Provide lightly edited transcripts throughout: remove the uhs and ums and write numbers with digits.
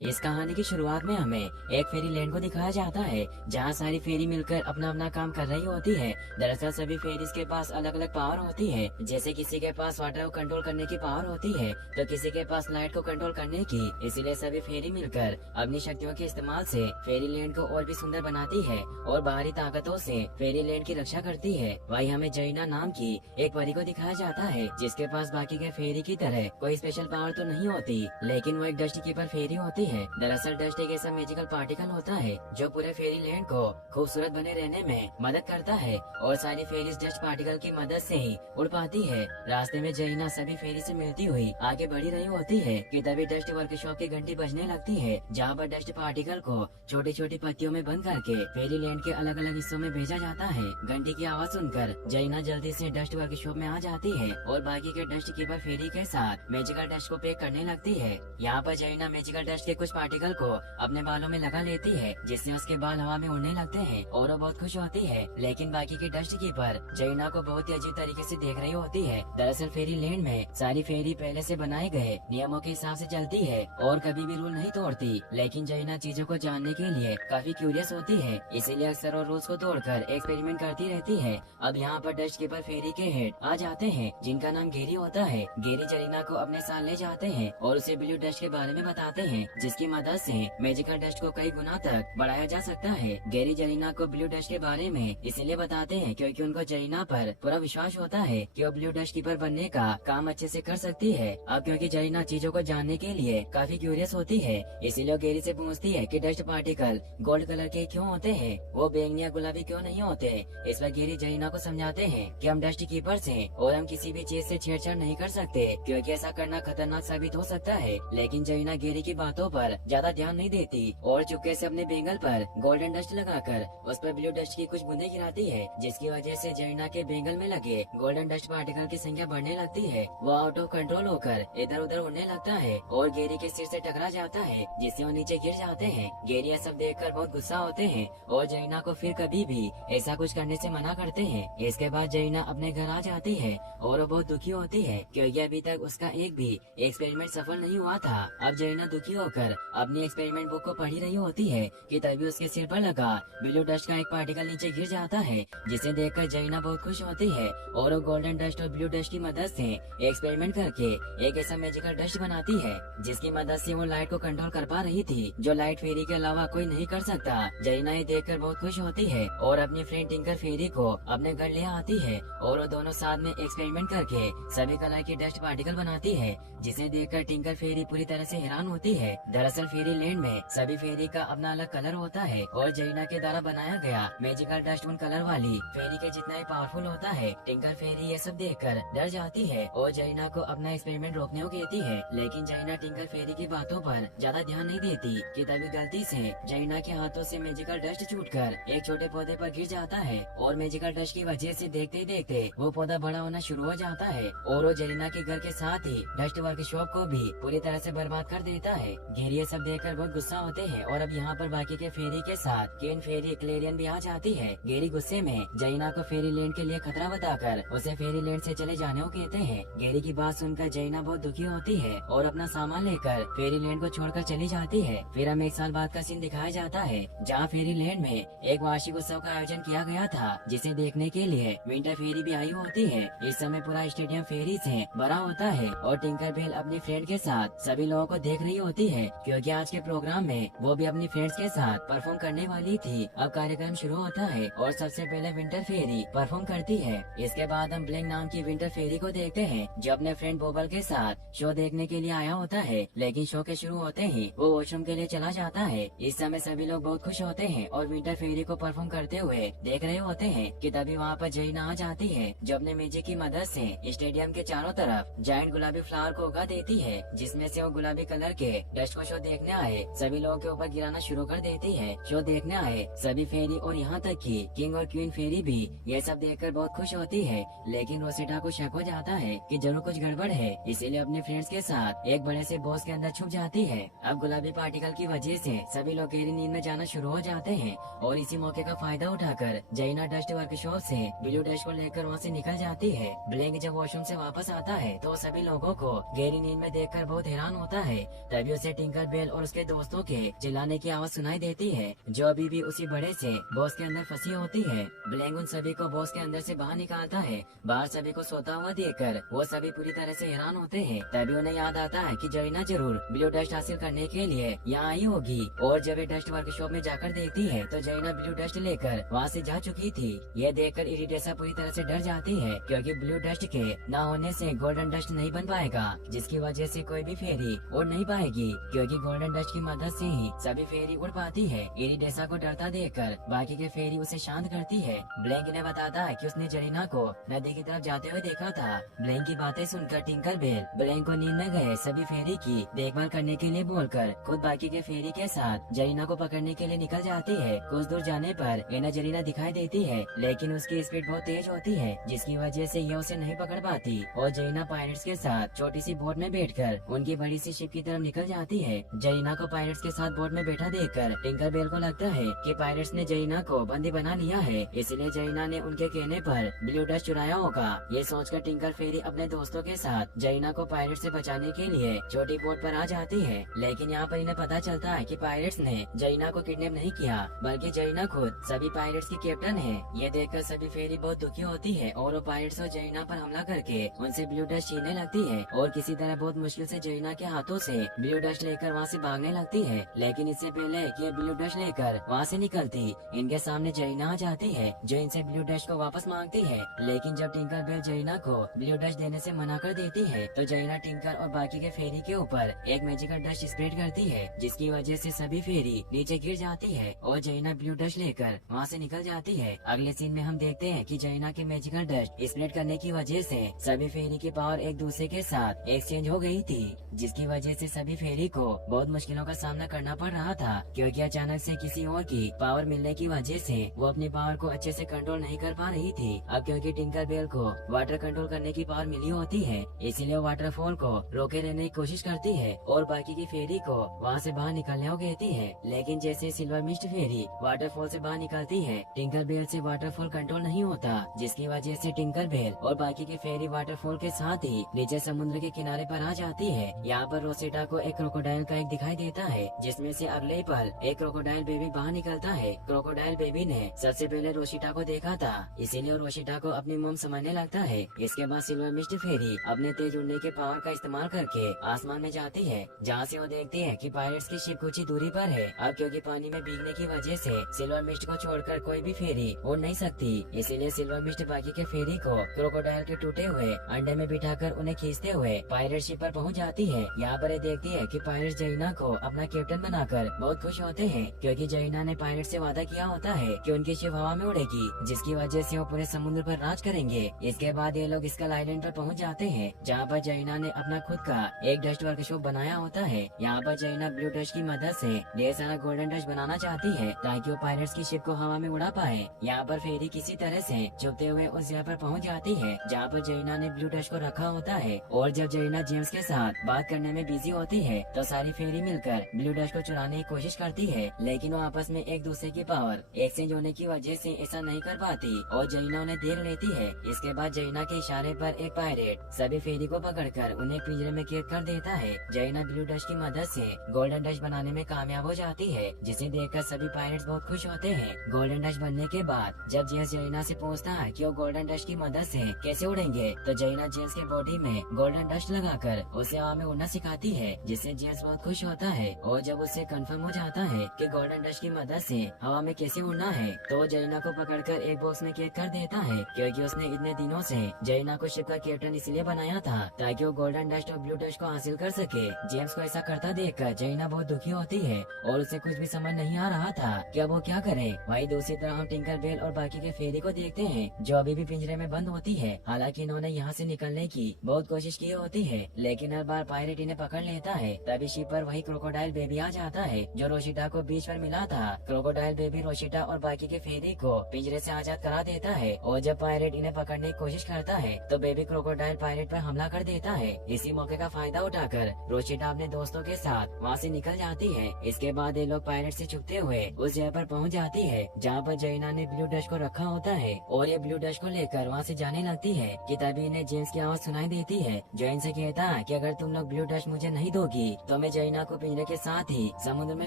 इस कहानी की शुरुआत में हमें एक फेरी लैंड को दिखाया जाता है जहाँ सारी फेरी मिलकर अपना अपना काम कर रही होती है। दरअसल सभी फेरीज के पास अलग अलग पावर होती है। जैसे किसी के पास वाटर को कंट्रोल करने की पावर होती है तो किसी के पास लाइट को कंट्रोल करने की। इसीलिए सभी फेरी मिलकर अपनी शक्तियों के इस्तेमाल से फेरी लैंड को और भी सुंदर बनाती है और बाहरी ताकतों से फेरी लैंड की रक्षा करती है। वही हमें जैना नाम की एक परी को दिखाया जाता है जिसके पास बाकी के फेरी की तरह कोई स्पेशल पावर तो नहीं होती, लेकिन वो एक डस्ट कीपर फेरी होती है। दरअसल डस्ट एक ऐसा मैजिकल पार्टिकल होता है जो पूरे फेरी लैंड को खूबसूरत बने रहने में मदद करता है और सारी फेरीज डस्ट पार्टिकल की मदद से ही उड़ पाती है। रास्ते में जैना सभी फेरी से मिलती हुई आगे बढ़ी रही होती है कि तभी डस्ट वर्कशॉप की घंटी बजने लगती है जहाँ पर डस्ट पार्टिकल को छोटी छोटी पत्तियों में बंद करके फेरी लैंड के अलग अलग हिस्सों में भेजा जाता है। घंटी की आवाज सुनकर जैना जल्दी से डस्ट वर्कशॉप में आ जाती है और बाकी के डस्ट कीपर फेरी के साथ मैजिकल डस्ट को पैक करने लगती है। यहाँ पर जैना मैजिकल डस्ट के कुछ पार्टिकल को अपने बालों में लगा लेती है जिससे उसके बाल हवा में उड़ने लगते हैं और वो बहुत खुश होती है। लेकिन बाकी के डस्ट कीपर जैना को बहुत ही अजीब तरीके से देख रही होती है। दरअसल फेरी लैंड में सारी फेरी पहले से बनाए गए नियमों के हिसाब से चलती है और कभी भी रूल नहीं तोड़ती, लेकिन जैना चीजों को जानने के लिए काफी क्यूरियस होती है, इसीलिए अक्सर वो रूल्स को तोड़कर एक्सपेरिमेंट करती रहती है। अब यहाँ पर डस्ट कीपर फेरी के हेड आ जाते हैं जिनका नाम गेरी होता है। गेरी जरीना को अपने साथ ले जाते हैं और उसे ब्लू डस्ट के बारे में बताते हैं जिसकी मदद से मैजिकल डस्ट को कई गुना तक बढ़ाया जा सकता है। गेरी जरीना को ब्लू डस्ट के बारे में इसलिए बताते हैं क्योंकि उनको जरीना पर पूरा विश्वास होता है कि वो ब्लू डस्ट कीपर बनने का काम अच्छे से कर सकती है। अब क्योंकि जरीना चीजों को जानने के लिए काफी क्यूरियस होती है इसलिए वो गेरी से पूछती है कि डस्ट पार्टिकल गोल्ड कलर के क्यों होते हैं, वो बैंगनी या गुलाबी क्यों नहीं होते। इस पर गेरी जरीना को समझाते हैं कि हम डस्ट कीपर्स हैं और हम किसी भी चीज से छेड़छाड़ नहीं कर सकते क्योंकि ऐसा करना खतरनाक साबित हो सकता है। लेकिन जरीना गेरी की बातों पर ज्यादा ध्यान नहीं देती और चुपके से अपने बेंगल पर गोल्डन डस्ट लगाकर उस पर ब्लू डस्ट की कुछ बूंदें गिराती है जिसकी वजह से जरीना के बेंगल में लगे गोल्डन डस्ट पार्टिकल की संख्या बढ़ने लगती है। वो आउट ऑफ कंट्रोल होकर इधर उधर उड़ने लगता है और गेरी के सिर से टकरा जाता है जिससे वो नीचे गिर जाते हैं। गेरी यह सब देखकर बहुत गुस्सा होते हैं और जरीना को फिर कभी भी ऐसा कुछ करने से मना करते हैं। इसके बाद जरीना अपने घर आ जाती है और वो बहुत दुखी होती है क्योंकि अभी तक उसका एक भी एक्सपेरिमेंट सफल नहीं हुआ था। अब जरीना दुखी होकर अपनी एक्सपेरिमेंट बुक को पढ़ी रही होती है कि तभी उसके सिर पर लगा ब्लू डस्ट का एक पार्टिकल नीचे गिर जाता है जिसे देखकर जरीना बहुत खुश होती है और वो गोल्डन डस्ट और ब्लू डस्ट की मदद से एक्सपेरिमेंट करके एक ऐसा मैजिकल डस्ट बनाती है जिसकी मदद से वो लाइट को कंट्रोल कर पा रही थी जो लाइट फेरी के अलावा कोई नहीं कर सकता। जरीना ये देखकर बहुत खुश होती है और अपनी फ्रेंड टिंकर फेरी को अपने घर ले आती है और वो दोनों साथ में एक्सपेरिमेंट करके सभी कलर की डस्ट पार्टिकल बनाती है जिसे देखकर टिंकर फेरी पूरी तरह से हैरान होती है। दरअसल फेरी लैंड में सभी फेरी का अपना अलग कलर होता है और जरीना के द्वारा बनाया गया मैजिकल डस्ट उन कलर वाली फेरी के जितना ही पावरफुल होता है। टिंकर फेरी ये सब देखकर डर जाती है और जरीना को अपना एक्सपेरिमेंट रोकने को कहती है, लेकिन जरीना टिंकर फेरी की बातों पर ज्यादा ध्यान नहीं देती कि तभी गलती से जरीना के हाथों से मैजिकल डस्ट छूटकर एक छोटे पौधे पर गिर जाता है और मैजिकल डस्ट की वजह से देखते ही देखते वो पौधा बड़ा होना शुरू हो जाता है और वो जरीना के घर के साथ ही डस्ट वर्कशॉप को भी पूरी तरह से बर्बाद कर देता है। गेरी ये सब देखकर बहुत गुस्सा होते हैं और अब यहाँ पर बाकी के फेरी के साथ केन फेरी क्लेरियन भी आ जाती है। गेरी गुस्से में जरीना को फेरी लैंड के लिए खतरा बताकर उसे फेरी लैंड से चले जाने को कहते हैं। गेरी की बात सुनकर जरीना बहुत दुखी होती है और अपना सामान लेकर फेरी लैंड को छोड़कर चली जाती है। फिर हमें 1 साल बाद का सीन दिखाया जाता है जहाँ फेरी लैंड में एक वार्षिक उत्सव का आयोजन किया गया था जिसे देखने के लिए विंटर फेरी भी आई होती है। इस समय पूरा स्टेडियम फेरी से भरा होता है और टिंकर बेल अपनी फ्रेंड के साथ सभी लोगों को देख रही होती है क्योंकि आज के प्रोग्राम में वो भी अपनी फ्रेंड्स के साथ परफॉर्म करने वाली थी। अब कार्यक्रम शुरू होता है और सबसे पहले विंटर फेरी परफॉर्म करती है। इसके बाद हम ब्लैंक नाम की विंटर फेरी को देखते हैं जो अपने फ्रेंड बोबल के साथ शो देखने के लिए आया होता है, लेकिन शो के शुरू होते ही वो वॉशरूम के लिए चला जाता है। इस समय सभी लोग बहुत खुश होते हैं और विंटर फेरी को परफॉर्म करते हुए देख रहे होते हैं कि तभी वहाँ पर जरीना आ जाती है जो अपने मैजिक की मदद से स्टेडियम के चारों तरफ जायंट गुलाबी फ्लावर को उगा देती है जिसमें से वो गुलाबी कलर के डस्ट को शो देखने आए सभी लोगों के ऊपर गिराना शुरू कर देती है। शो देखने आए सभी फेरी और यहाँ तक कि किंग और क्वीन फेरी भी ये सब देखकर बहुत खुश होती है, लेकिन रोसिटा को शक हो जाता है कि जरूर कुछ गड़बड़ है, इसीलिए अपने फ्रेंड्स के साथ एक बड़े से बॉक्स के अंदर छुप जाती है। अब गुलाबी पार्टिकल की वजह से सभी लोग गहरी नींद में जाना शुरू हो जाते हैं और इसी मौके का फायदा उठाकर जरीना डस्ट वर्कशॉप से ब्लू डस्ट को लेकर वहाँ से निकल जाती है। ब्लैंक जब वॉशरूम से वापस आता है तो सभी लोगों को गहरी नींद में देखकर बहुत हैरान होता है। तभी उसे टिंकर बेल और उसके दोस्तों के चिल्लाने की आवाज सुनाई देती है, जो अभी भी उसी बड़े से बॉस के अंदर फंसी होती है। ब्लैंक उन सभी को बॉस के अंदर से बाहर निकालता है। बाहर सभी को सोता हुआ देखकर वो सभी पूरी तरह से हैरान होते हैं। तभी उन्हें याद आता है कि जरीना जरूर ब्लू डस्ट हासिल करने के लिए यहाँ आई होगी, और जब ये डस्ट वर्कशॉप में जाकर देखती है तो जरीना ब्लू डस्ट लेकर वहाँ से जा चुकी थी। ये देखकर इरिडेसा पूरी तरह से डर जाती है, क्योंकि ब्लू डस्ट के न होने से गोल्डन डस्ट नहीं बन पाएगा, जिसकी वजह से कोई भी फेरी उड़ नहीं पाएगी, क्योंकि गोल्डन डस्ट की मदद से ही सभी फेरी उड़ पाती है। इरिडेसा को डरता देखकर बाकी के फेरी उसे शांत करती है। ब्लैंक ने बताता है कि उसने जरीना को नदी की तरफ जाते हुए देखा था। ब्लैंक की बातें सुनकर टिंकर बेल ब्लैंक को नींद में गए सभी फेरी की देखभाल करने के लिए बोलकर खुद बाकी के फेरी के साथ जरीना को पकड़ने के लिए निकल जाती है। कुछ दूर जाने पर इन्हें जरीना दिखाई देती है, लेकिन उसकी स्पीड बहुत तेज होती है, जिसकी वजह से ये उसे नहीं पकड़ पाती, और जरीना पायरेट्स के साथ छोटी सी बोट में बैठकर उनकी बड़ी सी शिप की तरफ निकल जाती है। जरीना को पायरेट्स के साथ बोट में बैठा देखकर टिंकर बेल को लगता है कि पायरेट्स ने जरीना को बंदी बना लिया है, इसलिए जरीना ने उनके कहने पर ब्लू डस्ट चुराया होगा। ये सोचकर टिंकर फेरी अपने दोस्तों के साथ जरीना को पायरेट्स से बचाने के लिए छोटी बोट पर आ जाती है। लेकिन यहाँ पर इन्हें पता चलता है कि पायरेट्स ने जरीना को किडनैप नहीं किया, बल्कि जरीना खुद सभी पायरेट्स की कैप्टन है। ये देखकर सभी फेरी बहुत दुखी होती है, और वो पायरेट्स और जरीना पर हमला करके उनसे ब्लू डस्ट छीनने लगती है, और किसी तरह बहुत मुश्किल से जरीना के हाथों से ब्लू डस्ट लेकर वहाँ से भागने लगती है। लेकिन इससे पहले कि ये ब्लू डस्ट लेकर वहाँ से निकलती, इनके सामने जरीना आ जाती है, जो इनसे ब्लू डस्ट को वापस मांगती है। लेकिन जब टिंकर बेल जरीना को ब्लू डस्ट देने से मना कर देती है, तो जरीना टिंकर और बाकी के फेरी के ऊपर एक मैजिकल डस्ट स्प्रेड करती है, जिसकी वजह से सभी फेरी नीचे गिर जाती है, और जरीना ब्लू डस्ट लेकर वहाँ से निकल जाती है। अगले सीन में हम देखते हैं कि जरीना के मैजिकल डस्ट स्प्रेड करने की वजह से सभी फेरी की पावर एक दूसरे के साथ एक्सचेंज हो गई थी, जिसकी वजह से सभी फेरी को बहुत मुश्किलों का सामना करना पड़ रहा था, क्योंकि अचानक से किसी और की पावर मिलने की वजह से वो अपनी पावर को अच्छे से कंट्रोल नहीं कर पा रही थी। अब क्योंकि टिंकर बेल को वाटर कंट्रोल करने की पावर मिली होती है, इसीलिए वो वाटरफॉल को रोके रहने की कोशिश करती है, और बाकी की फेरी को वहाँ से बाहर निकलने को कहती है। लेकिन जैसे सिल्वर मिस्ट फेरी वाटरफॉल से बाहर निकलती है, टिंकर बेल से वाटरफॉल कंट्रोल नहीं होता, जिसकी वजह से टिंकर बेल और बाकी की फेरी वाटरफॉल के साथ ही नीचे समुद्र के किनारे पर आ जाती है। यहाँ पर रोसेटा को एक क्रोकोडाइल का एक दिखाई देता है, जिसमें से अगले पल एक क्रोकोडाइल बेबी बाहर निकलता है। क्रोकोडाइल बेबी ने सबसे पहले रोशिटा को देखा था, इसीलिए रोशिटा को अपनी मॉम समझने लगता है। इसके बाद सिल्वर मिस्ट फेरी अपने तेज उड़ने के पावर का इस्तेमाल करके आसमान में जाती है, जहाँ से वो देखती है कि पायरेट्स की शिप कुछ ही दूरी पर है। अब क्योंकि पानी में भीगने की वजह से सिल्वर मिस्ट को छोड़कर कोई भी फेरी उड़ नहीं सकती, इसीलिए सिल्वर मिस्ट बाकी के फेरी को क्रोकोडाइल के टूटे हुए अंडे में बिठाकर उन्हें खींचते हुए पायरेट शिप पर पहुँच जाती है। यहाँ पर ये देखती है कि पायरेट्स जरीना को अपना कैप्टन बनाकर बहुत खुश होते हैं, क्योंकि जरीना ने पायरेट से वादा किया होता है कि उनकी शिप हवा में उड़ेगी, जिसकी वजह से वो पूरे समुद्र पर राज करेंगे। इसके बाद ये लोग स्कल आइलैंड पर पहुंच जाते हैं, जहाँ पर जरीना ने अपना खुद का एक डस्ट वर्कशॉप बनाया होता है। यहाँ पर जरीना ब्लू डस्ट की मदद से ढेर सारा गोल्डन डस्ट बनाना चाहती है, ताकि वो पायरेट्स की शिप को हवा में उड़ा पाए। यहाँ पर फेरी किसी तरह से छुपते हुए उस जगह पर पहुँच जाती है, जहाँ पर जरीना ने ब्लू डस्ट को रखा होता है। और जब जरीना जेम्स के साथ बात करने में बिजी होती है, तो सारी फेरी मिलकर ब्लू डस्ट को चुराने की कोशिश करती है, लेकिन वो आपस में एक दूसरे की पावर एक्सचेंज होने की वजह से ऐसा नहीं कर पाती, और जरीना उन्हें देख लेती है। इसके बाद जरीना के इशारे पर एक पायरेट सभी फेरी को पकड़कर उन्हें पिंजरे में कैद कर देता है। जरीना ब्लू डस्ट की मदद से गोल्डन डस्ट बनाने में कामयाब हो जाती है, जिसे देखकर सभी पायरेट्स बहुत खुश होते हैं। गोल्डन डस्ट बनने के बाद जब जेम्स जरीना से पूछता है कि वो गोल्डन डस्ट की मदद से कैसे उड़ेंगे, तो जरीना जेम्स के बॉडी में गोल्डन डस्ट लगाकर उसे हवा में उड़ना सिखाती है, जिससे जेम्स बहुत खुश होता है। और जब उसे कंफर्म हो जाता है कि गोल्डन डस्ट की मदद से हवा में कैसे उड़ना है, तो जरीना को पकड़कर एक बॉक्स में कैद कर देता है, क्योंकि उसने इतने दिनों से जरीना को शिप का कैप्टन इसलिए बनाया था ताकि वो गोल्डन डस्ट और ब्लू डस्ट को हासिल कर सके। जेम्स को ऐसा करता देखकर जरीना बहुत दुखी होती है, और उसे कुछ भी समझ नहीं आ रहा था कि अब वो क्या करे। वही दूसरी तरह हम टिंकर बेल और बाकी के फेरी को देखते हैं, जो अभी भी पिंजरे में बंद होती है। हालांकि इन्होंने यहाँ से निकलने की बहुत कोशिश की होती है, लेकिन हर बार पायरेट इन्हें पकड़ लेता है। तभी शिप पर वही क्रोकोडाइल बेबी आ जाता है, जो रोशिटा को बीच पर मिला था। क्रोकोडाइल बेबी रोशिटा और बाकी के फेरी को पिंजरे से आजाद करा देता है, और जब पायरेट इन्हें पकड़ने की कोशिश करता है, तो बेबी क्रोकोडाइल पायरेट पर हमला कर देता है। इसी मौके का फायदा उठाकर रोशिटा अपने दोस्तों के साथ वहाँ से निकल जाती है। इसके बाद ये लोग पायरेट से छुपते हुए उस जगह पर पहुँच जाती है, जहाँ पर जरीना ने ब्लू डस्ट को रखा होता है, और ये ब्लू डस्ट को लेकर वहाँ से जाने लगती है कि तभी इन्हें जेम्स की आवाज सुनाई देती है, जो इनसे कहता है कि अगर तुम लोग ब्लू डस्ट मुझे नहीं दोगी तो तो मैं जरीना को पिंजरे के साथ ही समुद्र में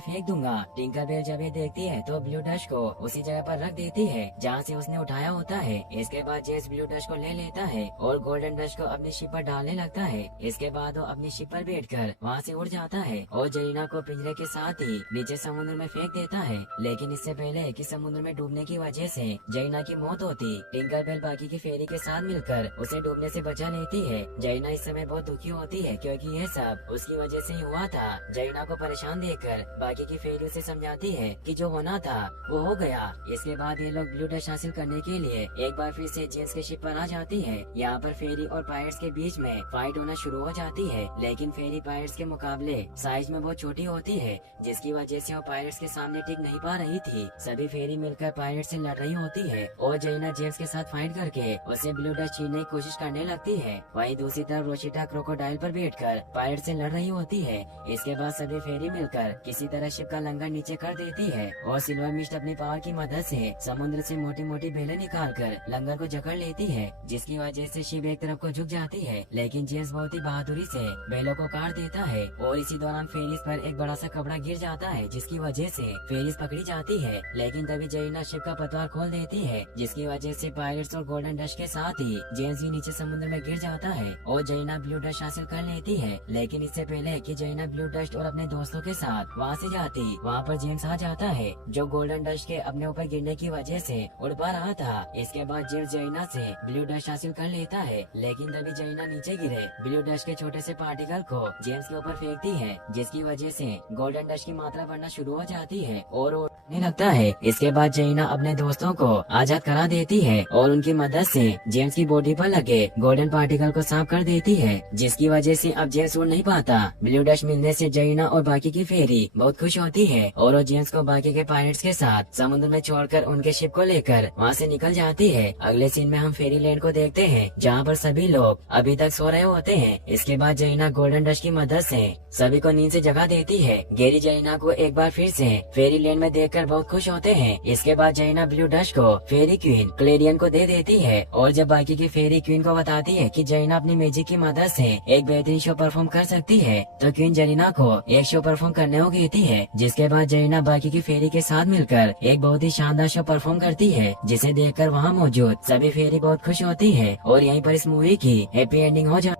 फेंक दूंगा। टिंकरबेल जब ये देखती है तो ब्लू डस्ट को उसी जगह पर रख देती है जहाँ से उसने उठाया होता है। इसके बाद जेम्स ब्लू डस्ट को ले लेता है और गोल्डन डस्ट को अपनी शिप पर डालने लगता है। इसके बाद वो अपनी शिप पर बैठकर वहाँ से उड़ जाता है और जरीना को पिंजरे के साथ ही नीचे समुद्र में फेंक देता है। लेकिन इससे पहले कि समुद्र में डूबने की वजह से जरीना की मौत होती, टिंकरबेल बाकी की फेरी के साथ मिलकर उसे डूबने से बचा लेती है। जरीना इस समय बहुत दुखी होती है क्योंकि यह सब उसकी वजह से ही हुआ था। जरीना को परेशान देखकर बाकी की फेरी उसे समझाती है कि जो होना था वो हो गया। इसके बाद ये लोग ब्लू डस्ट हासिल करने के लिए एक बार फिर से जेम्स के शिप पर आ जाती है। यहाँ पर फेरी और पायरेट्स के बीच में फाइट होना शुरू हो जाती है, लेकिन फेरी पायरेट्स के मुकाबले साइज में बहुत छोटी होती है, जिसकी वजह से वो पायरेट्स के सामने टिक नहीं पा रही थी। सभी फेरी मिलकर पायरेट से लड़ रही होती है और जरीना जेम्स के साथ फाइट करके उसे ब्लू डस्ट छीनने की कोशिश करने लगती है। वहीं दूसरी तरफ रोशिटा क्रोकोडाइल पर बैठकर पायरेट से लड़ रही होती है। इसके बाद सभी फेरी मिलकर किसी तरह शिप का लंगर नीचे कर देती है और सिल्वर मिस्ट अपनी पावर की मदद से समुद्र से मोटी मोटी बेलें निकालकर लंगर को जकड़ लेती है, जिसकी वजह से शिप एक तरफ को झुक जाती है। लेकिन जेम्स बहुत ही बहादुरी से बेलों को काट देता है और इसी दौरान फेरिस पर एक बड़ा सा कपड़ा गिर जाता है, जिसकी वजह से फेरिस पकड़ी जाती है। लेकिन तभी जरीना शिप का पतवार खोल देती है, जिसकी वजह से पायरेट्स और गोल्डन डस्ट के साथ ही जेम्स भी नीचे समुद्र में गिर जाता है और जरीना ब्लू डस्ट हासिल कर लेती है। लेकिन इससे पहले कि जरीना ब्लू डस्ट और अपने दोस्तों के साथ वहाँ से जाती, वहाँ पर जेम्स आ जाता है जो गोल्डन डस्ट के अपने ऊपर गिरने की वजह से उड़ पा रहा था। इसके बाद जेम्स जरीना से ब्लू डस्ट हासिल कर लेता है, लेकिन तभी जरीना नीचे गिरे ब्लू डस्ट के छोटे से पार्टिकल को जेम्स के ऊपर फेंकती है, जिसकी वजह से गोल्डन डस्ट की मात्रा बढ़ना शुरू हो जाती है और उड़ने लगता है। इसके बाद जरीना अपने दोस्तों को आजाद करा देती है और उनकी मदद से जेम्स की बॉडी पर लगे गोल्डन पार्टिकल को साफ कर देती है, जिसकी वजह से अब जेम्स उड़ नहीं पाता। ब्लू डस्ट मिलने से जरीना और बाकी की फेरी बहुत खुश होती है और वो जेम्स को बाकी के पायरेट्स के साथ समुद्र में छोड़कर उनके शिप को लेकर वहाँ से निकल जाती है। अगले सीन में हम फेरी लैंड को देखते हैं, जहाँ पर सभी लोग अभी तक सो रहे होते हैं। इसके बाद जरीना गोल्डन डस्ट की मदद से सभी को नींद से जगा देती है। गैरी जरीना को एक बार फिर से फेरी लैंड में देखकर बहुत खुश होते हैं। इसके बाद जरीना ब्लू डस्ट को फेरी क्वीन क्लेरियन को दे देती है और जब बाकी की फेरी क्वीन को बताती है कि जरीना अपनी मैजिक की मदद से एक बेहतरीन शो परफॉर्म कर सकती है, तो क्वीन जरीना को एक शो परफॉर्म करने को कहती है। जिसके बाद जरीना बाकी की फेरी के साथ मिलकर एक बहुत ही शानदार शो परफॉर्म करती है, जिसे देखकर वहाँ मौजूद सभी फेरी बहुत खुश होती है और यहीं पर इस मूवी की हैप्पी एंडिंग हो जाती है।